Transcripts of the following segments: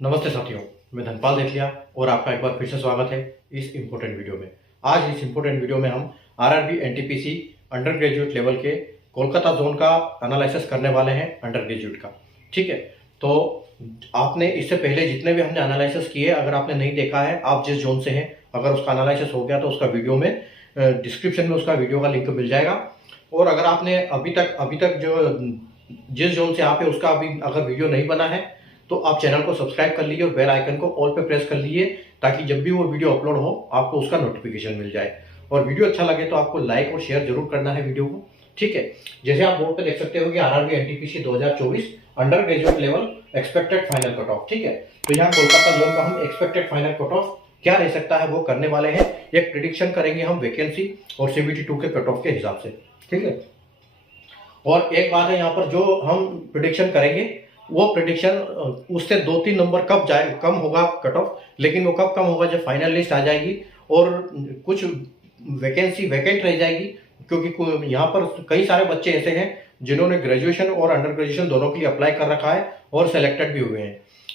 नमस्ते साथियों, मैं धनपाल देथिया और आपका एक बार फिर से स्वागत है इस इम्पोर्टेंट वीडियो में। आज इस इम्पोर्टेंट वीडियो में हम RRB NTPC under graduate level के कोलकाता जोन का एनालिसिस करने वाले हैं अंडर ग्रेजुएट का। ठीक है, तो आपने इससे पहले जितने भी हमने एनालिसिस किए, अगर आपने नहीं देखा है, आप जिस जोन से हैं, अगर उसका एनालिसिस हो गया तो उसका वीडियो में डिस्क्रिप्शन में उसका वीडियो का लिंक मिल जाएगा। और अगर आपने अभी तक जो जिस जोन से आप है उसका अभी अगर वीडियो नहीं बना है तो आप चैनल को सब्सक्राइब कर लीजिए और बेल आइकन को ऑल पे प्रेस कर लीजिए, ताकि जब भी वो वीडियो अपलोड हो आपको उसका नोटिफिकेशन मिल जाए। और वीडियो अच्छा लगे तो आपको लाइक और शेयर जरूर करना है वीडियो को। ठीक है, जैसे आप बोर्ड पे देख सकते हो कि RRB NTPC 2024 under graduate level expected final cut off. ठीक है, तो यहाँ कोलकाता जोन का हम एक्सपेक्टेड फाइनल कट ऑफ क्या रह सकता है वो करने वाले हैं। एक प्रिडिक्शन करेंगे हम वैकेंसी और सीबीटी 2 के कट ऑफ के हिसाब से। ठीक है, और एक बात है, यहाँ पर जो हम प्रिडिक्शन करेंगे वो प्रिडिक्शन उससे 2-3 नंबर कब जाए कम होगा कट ऑफ, लेकिन वो कब कम होगा जब फाइनल लिस्ट आ जाएगी और कुछ वैकेंसी वैकेंट रह जाएगी। क्योंकि यहाँ पर कई सारे बच्चे ऐसे हैं जिन्होंने ग्रेजुएशन और अंडर ग्रेजुएशन दोनों के लिए अप्लाई कर रखा है और सेलेक्टेड भी हुए हैं।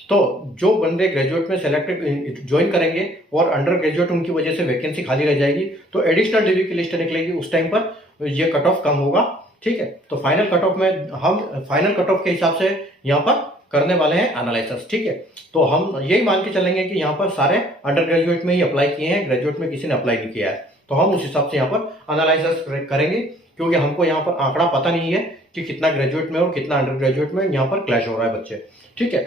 तो जो बंदे ग्रेजुएट में सेलेक्टेड ज्वाइन करेंगे और अंडर ग्रेजुएट उनकी वजह से वैकेंसी खाली रह जाएगी, तो एडिशनल डिग्री की लिस्ट निकलेगी, उस टाइम पर ये कट ऑफ कम होगा। ठीक है, तो फाइनल कट ऑफ में हम फाइनल कट ऑफ के हिसाब से यहाँ पर करने वाले हैं एनालिसिस। ठीक है, तो हम यही मान के चलेंगे कि यहाँ पर सारे अंडर ग्रेजुएट में ही अप्लाई किए हैं, ग्रेजुएट में किसी ने अप्लाई नहीं किया है, तो हम उस हिसाब से यहाँ पर एनालिसिस करेंगे। क्योंकि हमको यहाँ पर आंकड़ा पता नहीं है कि कितना ग्रेजुएट में और कितना अंडर ग्रेजुएट में यहाँ पर क्लैश हो रहा है बच्चे। ठीक है,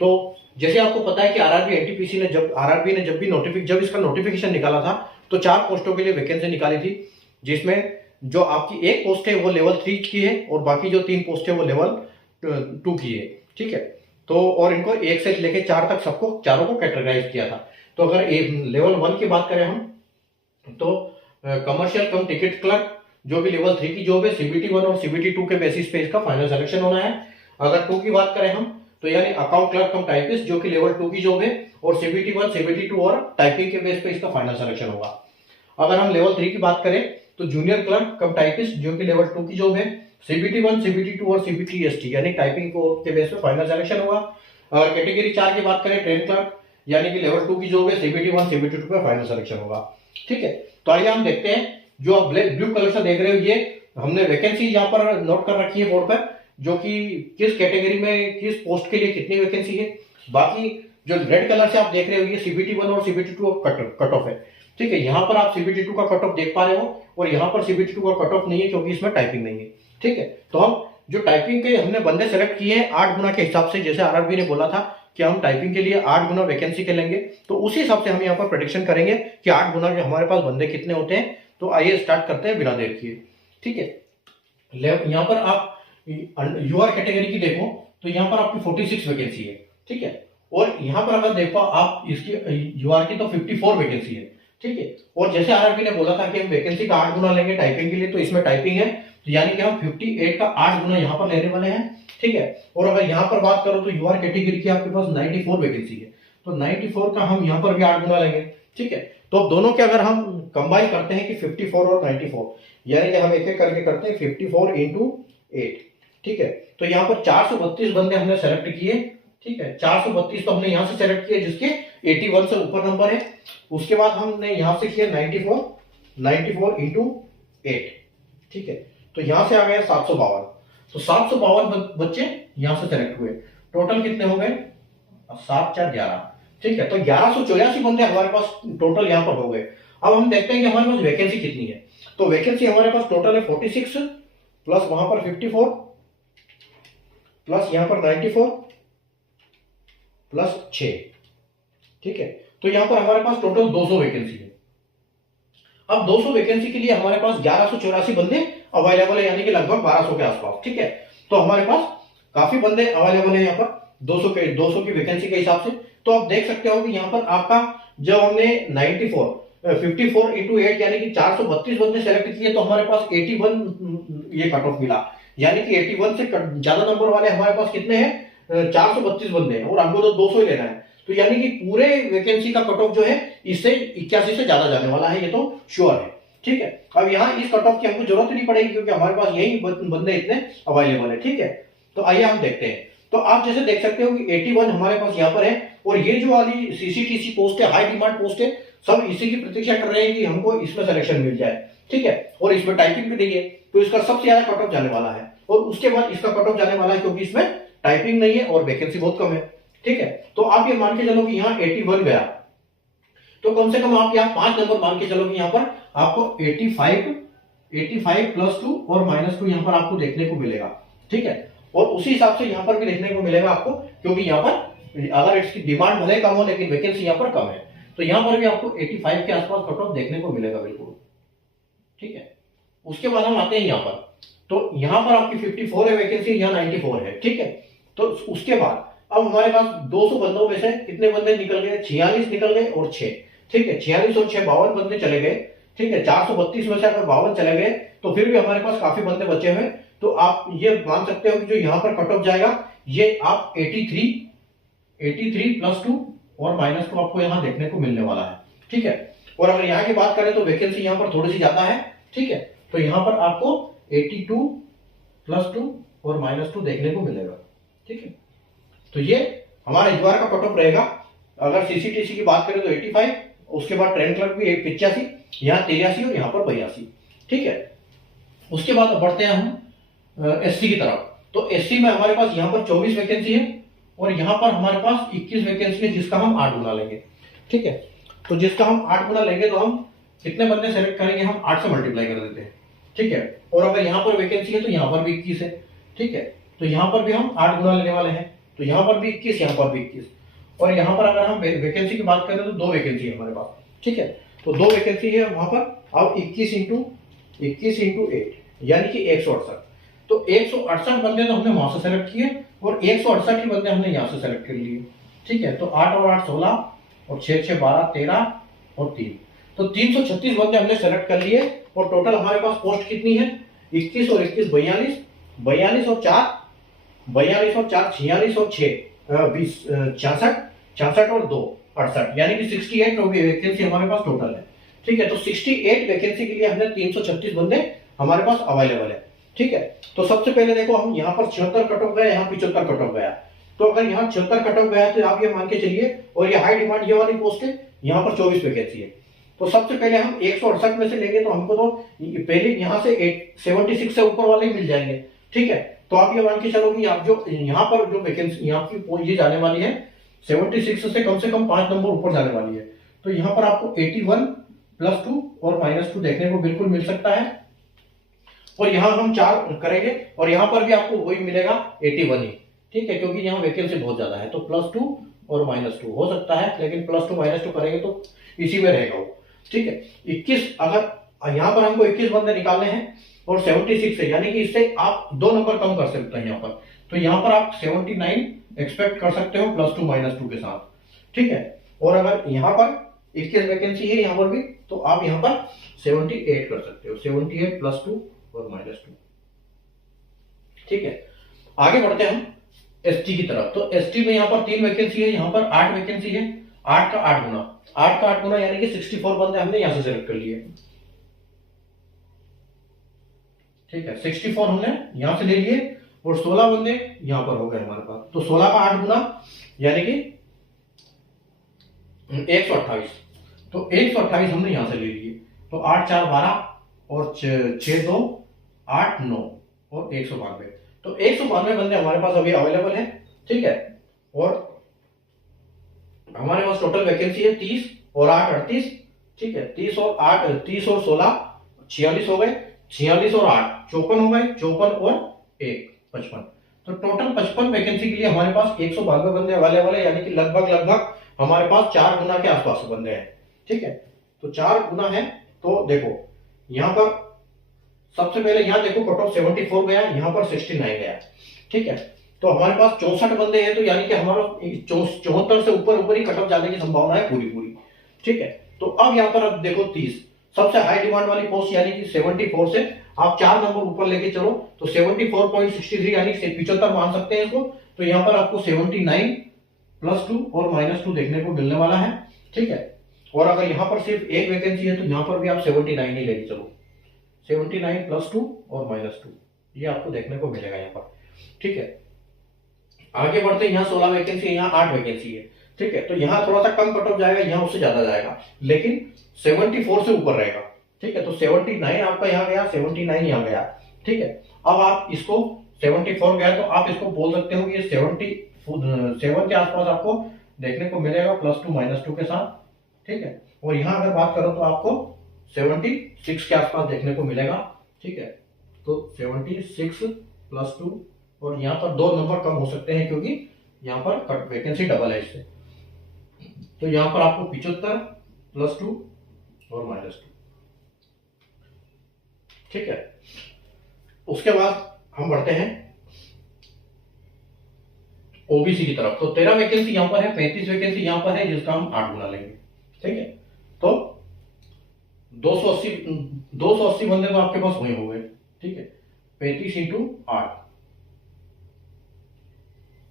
तो जैसे आपको पता है कि आरआरबी एनटीपीसी ने जब इसका नोटिफिकेशन निकाला था तो 4 पोस्टों के लिए वैकेंसी निकाली थी, जिसमें जो आपकी एक पोस्ट है वो लेवल 3 की है और बाकी जो 3 पोस्ट है वो लेवल 2 की है। ठीक है, तो और इनको 1 से लेके 4 तक चारों को कैटेगराइज किया था। तो अगर लेवल 1 की बात करें हम, तो कमर्शियल कम टिकट क्लर्क जो भी लेवल 3 की जॉब है, सीबीटी 1 और सीबीटी 2 के बेसिस पे इसका फाइनल सिलेक्शन होना है। अगर 2 की बात करें हम, तो यानी अकाउंट क्लर्क कम टाइपिस्ट जो कि लेवल 2 की जॉब है और सीबीटी 1, सीबीटी 2 और टाइपिंग के बेस पे इसका फाइनल सिलेक्शन होगा। अगर हम लेवल 3 की बात करें तो जूनियर क्लर्क कम टाइपिस्ट जो कि लेवल 2 की जॉब है, सीबीटी 1, सीबीटी 2 और सीबीटी एसटी यानी टाइपिंग के बेस पे फाइनल सिलेक्शन होगा। अगर कैटेगरी 4 की बात करें, ट्रेन क्लर्क यानी कि लेवल 2 की जॉब है, सीबीटी 1, सीबीटी 2 पे फाइनल सिलेक्शन होगा। ठीक है, तो आइए हम देखते हैं। जो आप ब्लू कलर से देख रहे हो, ये हमने वैकेंसी यहाँ पर नोट कर रखी है बोर्ड पर, जो कि किस कैटेगरी में किस पोस्ट के लिए कितनी वैकेंसी है। बाकी जो रेड कलर से आप देख रहे हो ये सीबीटी 1 और सीबीटी 2 कट ऑफ है। ठीक है, यहाँ पर आप सीबीटी 2 का कट ऑफ देख पा रहे हो और यहाँ पर सीबीटी 2 का कट ऑफ नहीं है क्योंकि इसमें टाइपिंग नहीं है। ठीक है, तो हम जो टाइपिंग के हमने बंदे सेलेक्ट किए हैं 8 गुना के हिसाब से, जैसे आरआरबी ने बोला था कि हम टाइपिंग के लिए 8 गुना वैकेंसी के लेंगे, तो उसी हिसाब से हम यहाँ पर प्रेडिक्शन करेंगे कि 8 गुना के हमारे पास बंदे कितने होते हैं। तो आइए स्टार्ट करते हैं बिना देर किए। ठीक है, यहाँ पर आप यूआर कैटेगरी की देखो तो यहाँ पर आपकी 46 वैकेंसी है। ठीक है, और यहाँ पर अगर देखो आप इसकी यूआर की तो 54 वैकेंसी है। ठीक है, और जैसे आरआरबी ने बोला था कि हम वैकेंसी का 8 गुना लेंगे टाइपिंग के लिए, तो इसमें टाइपिंग है, तो यानी कि हम 58 का 8 गुना यहाँ पर लेने वाले हैं। ठीक है, और अगर यहाँ पर बात करो तो यूआर कैटेगरी की आपके पास 94 वैकेंसी है, तो 94 का हम यहाँ पर भी 8 गुना लेंगे। ठीक है, तो अब दोनों के अगर हम कंबाइन करते हैं कि 54 और 94, यानी कि हम एक एक करके करते हैं 54 इंटू 8। ठीक है, तो यहाँ पर 432 बंदे हमने सेलेक्ट किए। ठीक है, 432 तो हमने यहाँ से सेलेक्ट किए जिसके 81 से ऊपर नंबर है। उसके बाद हमने यहाँ से किया 94 इंटू 8। ठीक है, तो यहाँ से आ गया 752, तो 752 बच्चे यहाँ से सेलेक्ट हुए। टोटल कितने हो गए? 7 4 11। ठीक है, तो 1184 बंदे हमारे पास टोटल यहाँ पर हो गए। अब हम देखते हैं कि हमारे पास वैकेंसी कितनी है। तो वैकेंसी हमारे पास टोटल है 46 प्लस वहां पर 54 प्लस यहाँ पर 94 प्लस 6। ठीक है, तो यहाँ पर हमारे पास टोटल 200 वैकेंसी है। अब 200 वैकेंसी के लिए हमारे पास 1184 बंदे अवेलेबल है, यानी कि लगभग 1200 के आसपास। ठीक है, तो हमारे पास काफी बंदे अवेलेबल है यहाँ पर 200 की वैकेंसी के हिसाब से। तो आप देख सकते हो कि यहाँ पर आपका जब हमने 54 इंटू 8 यानी कि 432 बंदे सेलेक्ट किए, तो हमारे पास 81 ये कट ऑफ मिला, यानी कि 81 से ज्यादा नंबर वाले हमारे पास कितने हैं? 432 बंदे हैं और हमको तो 200 ही लेना है। तो यानी कि पूरे वैकेंसी का कट ऑफ जो है इससे 81 से ज्यादा जाने वाला है, ये तो श्योर है। ठीक है, अब यहाँ इस कट ऑफ की हमको जरूरत नहीं पड़ेगी क्योंकि हमारे पास यही बंदे इतने अवेलेबल है। ठीक है, तो आइए हम देखते हैं। तो आप जैसे देख सकते हो कि 81 हमारे पास यहाँ पर है, और ये जो वाली सीसीटीसी पोस्ट है, हाई डिमांड पोस्ट है, सब इसी की प्रतीक्षा कर रहे हैं कि हमको इसमें सिलेक्शन मिल जाए, ठीक है। और इसमें टाइपिंग भी नहीं है, तो इसका सबसे ज्यादा कट ऑफ जाने वाला है, और उसके बाद इसका कट ऑफ जाने वाला है क्योंकि इसमें टाइपिंग नहीं है और वैकेंसी बहुत कम है, ठीक है। तो आप ये मान के चलो कि यहाँ 81 गया, तो कम से कम आप यहाँ 5 नंबर मान के चलो कि यहाँ पर आपको 85 +2 और -2 यहाँ पर आपको देखने को मिलेगा, ठीक है। और उसी हिसाब से यहाँ पर भी देखने को मिलेगा आपको, क्योंकि यहाँ पर अगर इसकी डिमांड भले कम हो लेकिन वैकेंसी यहाँ पर कम है, तो यहाँ पर भी आपको 85 के आसपास कट ऑफ देखने को मिलेगा बिल्कुल, ठीक है। उसके बाद हम आते हैं यहाँ पर, तो यहाँ पर आपकी 54 है वैकेंसी, यहाँ 94 है, ठीक है। तो उसके बाद अब हमारे पास 200 बंदों में से कितने बंदे निकल गए, 46 निकल गए और 6, ठीक है। 46 और 6 52 बंदे चले गए, ठीक है। 432 में से अगर 52 चले गए तो फिर भी हमारे पास काफी बंदे बचे हुए, तो आप ये मान सकते हो कि जो यहाँ पर कट ऑफ जाएगा ये आप 83 +2 और -2 आपको यहाँ देखने को मिलने वाला है, ठीक है। और अगर यहाँ की बात करें तो वैकेंसी यहाँ पर थोड़ी सी ज्यादा है, ठीक है। तो यहाँ पर आपको 82 +2 और -2 देखने को मिलेगा, ठीक है। तो ये हमारा इस बार का कट ऑफ रहेगा। अगर सीसीटीसी की बात करें तो 85, उसके बाद ट्रेन क्लर्क भी 85, यहाँ 83 और यहाँ पर 82, ठीक है। उसके बाद बढ़ते हैं हम एससी की तरफ। तो एससी में हमारे पास यहाँ पर 24 वैकेंसी है और यहाँ पर हमारे पास 21 वैकेंसी है, जिसका हम 8 गुना लेंगे, ठीक है। तो जिसका हम 8 गुना लेंगे तो हम कितने बंदे सेलेक्ट करेंगे, हम 8 से मल्टीप्लाई कर देते हैं, ठीक है। और अगर यहाँ पर वैकेंसी है तो यहाँ पर भी 21 है, ठीक है। तो यहाँ पर भी हम 8 गुना लेने वाले हैं, तो यहाँ पर भी 21, यहाँ पर भी 21, और यहाँ पर अगर हम वैकेंसी की बात करें तो 2 वैकेंसी है हमारे पास, ठीक है। तो 2 वैकेंसी है वहां पर। अब 21 इंटू 8 यानी कि 168, तो 168 बंदे तो हमने वहां से सेलेक्ट किए और 168 ही बंदे हमने यहाँ से सेलेक्ट कर लिए, ठीक है। तो 8 और 8 16 और 6 6 12 13 और 3, तो 336 बंदे हमने सेलेक्ट कर लिए। और टोटल हमारे पास पोस्ट कितनी है, 21 और 21 42, 42 और 4 46 और 6 20 66, 66 और 2 68, यानी कि 68 वैकेंसी हमारे पास टोटल है, ठीक है। तो 68 वैकेंसी के लिए हमने 336 बंदे हमारे पास अवेलेबल है, ठीक है। तो सबसे पहले देखो हम यहाँ पर 76 कट ऑफ गया, यहाँ 75 कट ऑफ गया, तो अगर यहाँ 76 कट ऑफ गया तो आप ये मान के चलिए, और ये हाई डिमांड ये वाली पोस्ट है, यहाँ पर 24 वैकेंसी है। तो सबसे पहले हम 168 में से लेंगे तो हमको तो पहले यहाँ से 76 से ऊपर वाले ही मिल जाएंगे, ठीक है। तो आप ये मान के चलो कि आप जो यहाँ पर जो वैकेंसी यहाँ की ये जाने वाली है 76 से कम 5 नंबर ऊपर जाने वाली है, तो यहाँ पर आपको 81 +2 और -2 देखने को बिल्कुल मिल सकता है। और यहाँ हम 4 करेंगे और यहाँ पर भी आपको वही मिलेगा 81 ही, ठीक है, क्योंकि यहाँ वैकेंसी बहुत ज्यादा है। तो +2 और -2 हो सकता है, लेकिन +2 -2 करेंगे तो इसी में रहेगा वो, ठीक है। 21 अगर यहाँ पर हमको 21 बंदे निकालने हैं और 76 है, यानी कि इससे आप 2 नंबर कम कर सकते हैं यहाँ पर, तो यहाँ पर आप 79 एक्सपेक्ट कर सकते हो +2 -2 के साथ, ठीक है। और अगर यहाँ पर 21 वैकेंसी है यहाँ पर भी, तो आप यहाँ पर 78 कर सकते हो, 78 +2 और -2, ठीक है। आगे बढ़ते हैं हम एसटी की तरफ। तो एसटी में यहाँ पर 3 वैकेंसी है, यहाँ पर 8 वैकेंसी है, 8 का 8 गुना, 8 का 8 गुना यानी कि 64 बंदे हमने यहाँ से सेलेक्ट कर लिए, ठीक है। 64 हमने यहाँ से ले लिए और 16 बंदे यहाँ पर हो गए हमारे पास, तो 16 का 8 गुना यानी कि 128, तो 128 हमने यहाँ से ले लिए, तो 8 4 12 और 6 2 8 9 और 192, तो 192 बंदे हमारे पास अभी अवेलेबल है, ठीक है। और हमारे पास टोटल वैकेंसी है 30 और 8 38, ठीक है। 30 और 8 30 और 16 46 हो गए, 46 और 8 54 हो गए, 54 और 1 55, तो टोटल 55 वैकेंसी के लिए हमारे पास 192 बंदे अवेलेबल है, यानी कि लगभग हमारे पास 4 गुना के आसपास बंदे हैं, ठीक है। तो 4 गुना है, तो देखो यहाँ पर सबसे पहले यहाँ देखो कट ऑफ 74 गया, यहाँ पर 69 गया, ठीक है। तो हमारे पास 64 बंदे हैं, तो यानी कि हमारा 74 से ऊपर ही कट ऑफ जाने की संभावना है पूरी, ठीक है। तो अब यहाँ पर अब देखो 30 सबसे हाई डिमांड वाली पोस्ट, यानी कि 74 से आप 4 नंबर ऊपर लेके चलो, तो 74.63 यानी 75 मान सकते हैं इसको। तो यहाँ पर आपको 79 +2 और -2 देखने को मिलने वाला है, ठीक है। और अगर यहाँ पर सिर्फ एक वैकेंसी है तो यहाँ पर भी आप 79 ही लेके चलो, 79 +2 और -2 ये आपको देखने को मिलेगा यहाँ पर, ठीक है। आगे बढ़ते हैं, यहाँ 16 वैकेंसी है, यहाँ 8 वैकेंसी है, ठीक है। तो यहाँ थोड़ा सा कम कट ऑफ जाएगा, यहाँ उससे ज्यादा जाएगा, लेकिन 74 से ऊपर रहेगा, ठीक है। तो 79 आपका यहाँ गया, 79 यहाँ गया, ठीक है। अब आप इसको 74 गया तो आप इसको बोल सकते हो कि ये 77 के आसपास आपको देखने को मिलेगा, +2 -2 के साथ, ठीक है। और यहाँ अगर बात करो तो आपको 76 के आसपास देखने को मिलेगा, ठीक है। तो 76 +2, और यहाँ पर 2 नंबर कम हो सकते हैं क्योंकि यहाँ पर वैकेंसी डबल है इससे। तो यहाँ पर आपको 75 +2 और -2, ठीक है। उसके बाद हम बढ़ते हैं ओबीसी की तरफ। तो 13 वैकेंसी यहाँ पर है, 35 वैकेंसी यहाँ पर है, जिसका हम 8 गुना लेंगे, ठीक है। तो 280 बंदे तो आपके पास हुए होंगे, ठीक है। 35 × 8,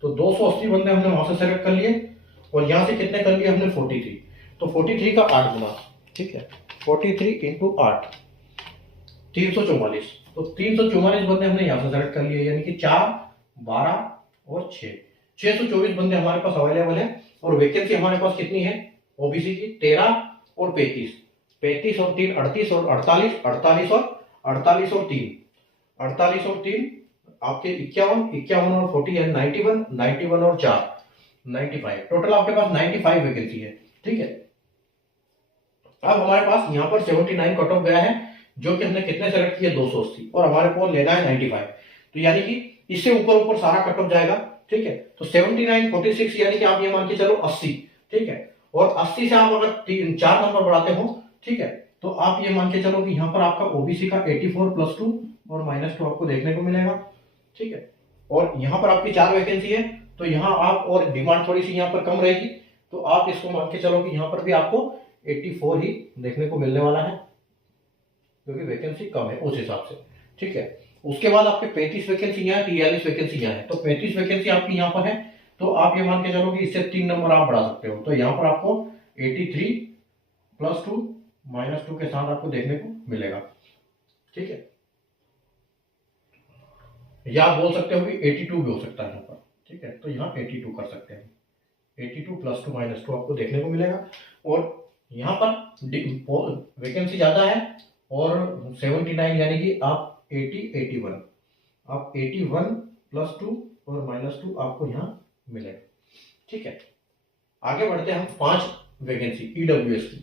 तो 280 बंदे हमने वहां से सेलेक्ट कर लिए, और यहां से कितने कर लिए हमने 43, तो 43 का 8 गुना, ठीक है। 43 × 8 344, तो 344 बंदे हमने यहां से सेलेक्ट कर लिए, यानी कि 4, 12 और 624 बंदे हमारे पास अवेलेबल है। और वैकेंसी हमारे पास कितनी है ओबीसी की, 13 और 35, 35 और 3 38 और 48, 48 और 3 आपके 51 और 40 है 91 और 4 95, टोटल आपके पास 95 वैकेंसी है, ठीक है। अब हमारे पास यहाँ पर 79 कट ऑफ गया है, जो कि हमने कितने सेलेक्ट किए 280, और हमारे को लेना है 95, तो यानी कि इससे ऊपर सारा कट ऑफ जाएगा, ठीक है। तो 79 46 यानी कि आप ये मान के चलो 80, ठीक है। और 80 से आप अगर 4 नंबर बढ़ाते हो, ठीक है, तो आप ये मान के चलो कि यहाँ पर आपका ओबीसी का 84 +2 और -2 आपको देखने को मिलेगा, ठीक है। और यहाँ पर आपकी 4 वैकेंसी है, तो यहाँ आप और डिमांड थोड़ी सी यहाँ पर कम रहेगी, तो आप इसको मान के चलो कि यहाँ पर भी आपको 84 ही देखने को मिलने वाला है, क्योंकि वैकेंसी कम है उस हिसाब से, ठीक है। उसके बाद आपके 35 वैकेंसी यहाँ है, 43 वैकेंसी यहाँ है, तो 35 वैकेंसी आपकी यहाँ पर है, तो आप ये मान के चलो कि इससे 3 नंबर आप बढ़ा सकते हो, तो यहाँ पर आपको 83 +2 -2 के साथ आपको देखने को मिलेगा, ठीक है। या आप बोल सकते हो कि 82 भी हो सकता है यहाँ पर, ठीक है। तो यहाँ 82 कर सकते हैं, 82 +2 -2 आपको देखने को मिलेगा। और यहाँ पर वैकेंसी ज्यादा है, और 79 यानी कि आप 81 आप 81 +2 और -2 आपको यहाँ मिलेगा, ठीक है। आगे बढ़ते हैं हम 5 वैकेंसी ईडब्ल्यूएस की,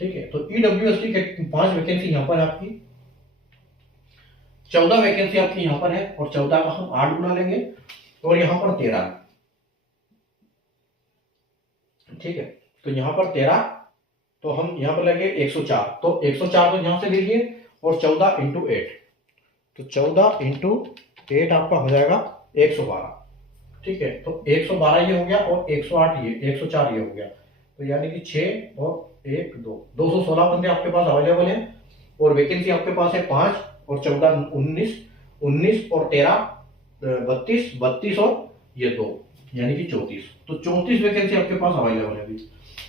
ठीक है। तो ईडब्ल्यूएस की 5 वैकेंसी यहाँ पर आपकी 14 वैकेंसी आपकी यहाँ पर है, और 14 का हम 8 गुना लेंगे, और यहाँ पर 13, ठीक है। तो यहाँ पर 13, तो हम यहाँ पर लेंगे 104, तो 104 तो यहाँ से लीजिए, और 14 × 8, तो 14 × 8 आपका हो जाएगा 112, ठीक है। तो 112 ये हो गया, और 108 ये 104 ये हो गया, तो यानी कि 6 और 1 2 216 बंदे आपके पास अवेलेबल है। और वैकेंसी आपके पास है 5 और 14 19 और 13 32 और ये 2 यानी कि 34, तो 34 वैकेंसी आपके पास अवेलेबल है अभी,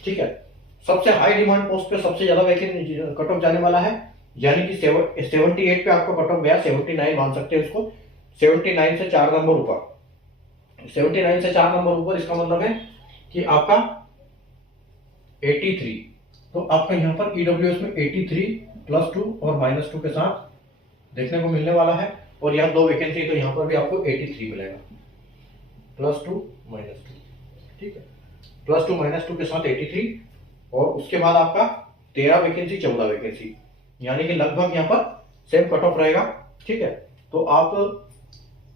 ठीक है। सबसे हाई डिमांड पोस्ट पे सबसे ज्यादा वैकेंसी कट ऑफ जाने वाला है, यानी कि 78 पे आपका कट ऑफ गया, 79 मान सकते हैं उसको, 79 से 4 नंबर ऊपर, 79 से 4 नंबर ऊपर, इसका मतलब है कि आपका 83, तो आपका यहाँ पर ईडब्ल्यूएस में 83 +2 और -2 के साथ देखने को मिलने वाला है। और यहाँ 2 वैकेंसी, तो यहाँ पर भी आपको 83 मिलेगा, +2 -2, ठीक है। +2 -2 के साथ 83, और उसके बाद आपका 13 वैकेंसी 14 वैकेंसी, यानी कि लगभग यहाँ पर सेम कट ऑफ रहेगा, ठीक है। तो आप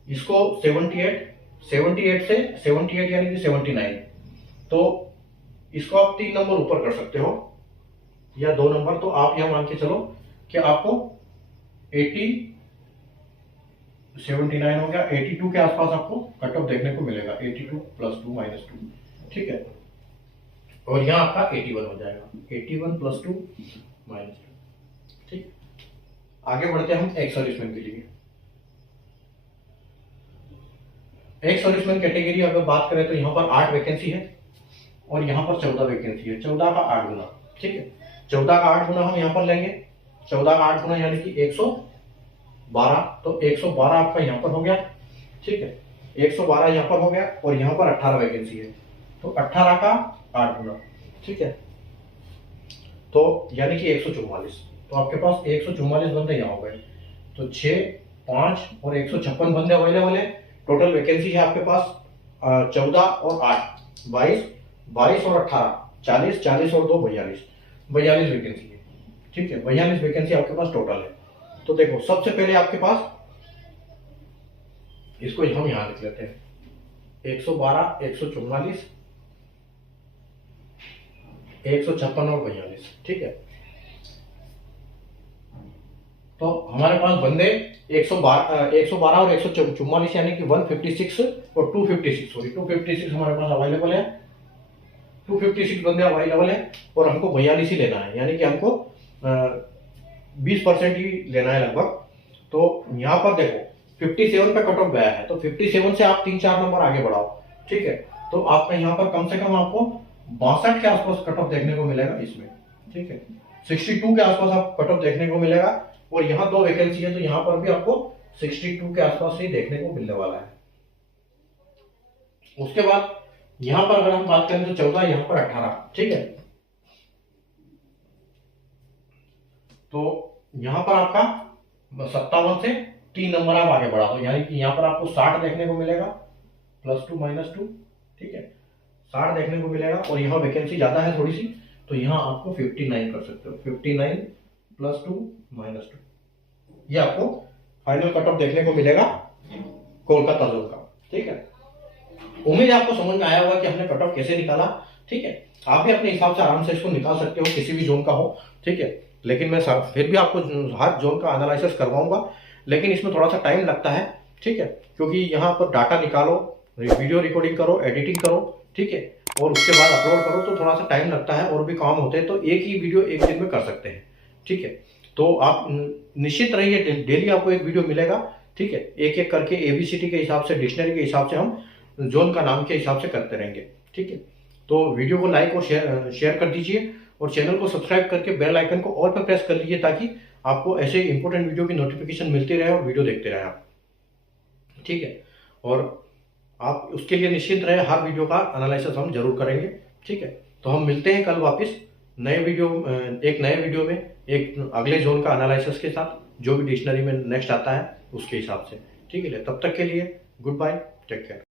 इसको 78 से 78 यानी कि 79, तो इसको आप 3 नंबर ऊपर कर सकते हो या 2 नंबर, तो आप यहाँ मान के चलो कि आपको 79 हो गया, 82 के आसपास आपको कट ऑफ देखने को मिलेगा, 82 +2 -2, ठीक है। और यहाँ आपका 81 हो जाएगा, 81 +2 -2, ठीक। आगे बढ़ते हैं हम एक्स सर्विसमैन के लिए। एक्स सर्विसमैन कैटेगरी अगर बात करें तो यहाँ पर 8 वैकेंसी है, और यहाँ पर 14 वैकेंसी है, 14 का 8 गुना, ठीक है। 14 का 8 गुना हम यहाँ पर लेंगे, 14 का 8 गुना यानी कि 112, तो 112 आपका यहाँ पर हो गया, ठीक है। 112 यहाँ पर हो गया और यहाँ पर 18 वैकेंसी है, तो 18 का 8 गुना, ठीक है, तो यानी कि 144। तो आपके पास 144 बंदे यहाँ हो गए, तो 6, 5 और 156 बंदे अवेलेबल है। टोटल वैकेंसी है आपके पास 14 और 8 22, 22 और 18 40, 40 और 2 42, 42 वैकेंसी है, ठीक है, 42 वैकेंसी आपके पास टोटल है। तो देखो सबसे पहले आपके पास, इसको हम यहां लिख लेते हैं, 112, 144, 156 और 42, ठीक है। तो हमारे पास बंदे 112 और 144 यानी कि 156 और 256, सॉरी 256 हमारे पास अवेलेबल है, 256 बंदे अवेलेबल है और हमको 42 ही लेना है, यानी कि हमको 20% ही लेना है लगभग। तो यहाँ पर देखो 57 पे कट ऑफ गया है, तो 57 से आप 3-4 नंबर आगे बढ़ाओ, ठीक है, तो आपका यहाँ पर कम से कम आपको 62 के आसपास कट ऑफ देखने को मिलेगा इसमें, ठीक है, 62 के आसपास आप कट ऑफ देखने को मिलेगा। और यहाँ 2 वैकेंसी है, तो यहाँ पर भी आपको 62 के आसपास ही देखने को मिलने वाला है। उसके बाद यहाँ पर अगर हम बात करें तो 14, यहाँ पर 18, ठीक है, तो यहाँ पर आपका 57 से 3 नंबर आप आगे बढ़ा दो, यानी कि यहाँ पर आपको 60 देखने को मिलेगा, +2 -2, ठीक है, 60 देखने को मिलेगा। और यहाँ वैकेंसी ज्यादा है थोड़ी सी, तो यहाँ आपको 59 कर सकते हो, 59 +2 -2, ये आपको फाइनल कट ऑफ देखने को मिलेगा कोलकाता जोन का, ठीक है। उम्मीद है आपको समझ में आया होगा कि हमने कट ऑफ कैसे निकाला, ठीक है। आप भी अपने हिसाब से आराम से इसको निकाल सकते हो, किसी भी जोन का हो, ठीक है, लेकिन मैं फिर भी आपको हर जोन का एनालिसिस करवाऊंगा, लेकिन इसमें थोड़ा सा टाइम लगता है, ठीक है, क्योंकि यहाँ पर डाटा निकालो, वीडियो रिकॉर्डिंग करो, एडिटिंग करो, ठीक है, और उसके बाद अपलोड करो, तो थोड़ा सा टाइम लगता है और भी काम होते हैं। तो एक ही वीडियो एक दिन में कर सकते हैं, ठीक है। तो आप निश्चित रहिए, डेली आपको एक वीडियो मिलेगा, ठीक है, एक एक करके ABCD के हिसाब से, डिक्शनरी के हिसाब से हम जोन का नाम के हिसाब से करते रहेंगे, ठीक है। तो वीडियो को लाइक और शेयर कर दीजिए और चैनल को सब्सक्राइब करके बेल आइकन को ऑल पर प्रेस कर लीजिए, ताकि आपको ऐसे इंपॉर्टेंट वीडियो की नोटिफिकेशन मिलती रहे और वीडियो देखते रहे आप, ठीक है। और आप उसके लिए निश्चिंत रहे, हर वीडियो का एनालिसिस हम जरूर करेंगे, ठीक है। तो हम मिलते हैं कल वापस एक नए वीडियो में, एक अगले जोन का एनालिसिस के साथ, जो भी डिक्शनरी में नेक्स्ट आता है उसके हिसाब से, ठीक है। तब तक के लिए गुड बाय, टेक केयर।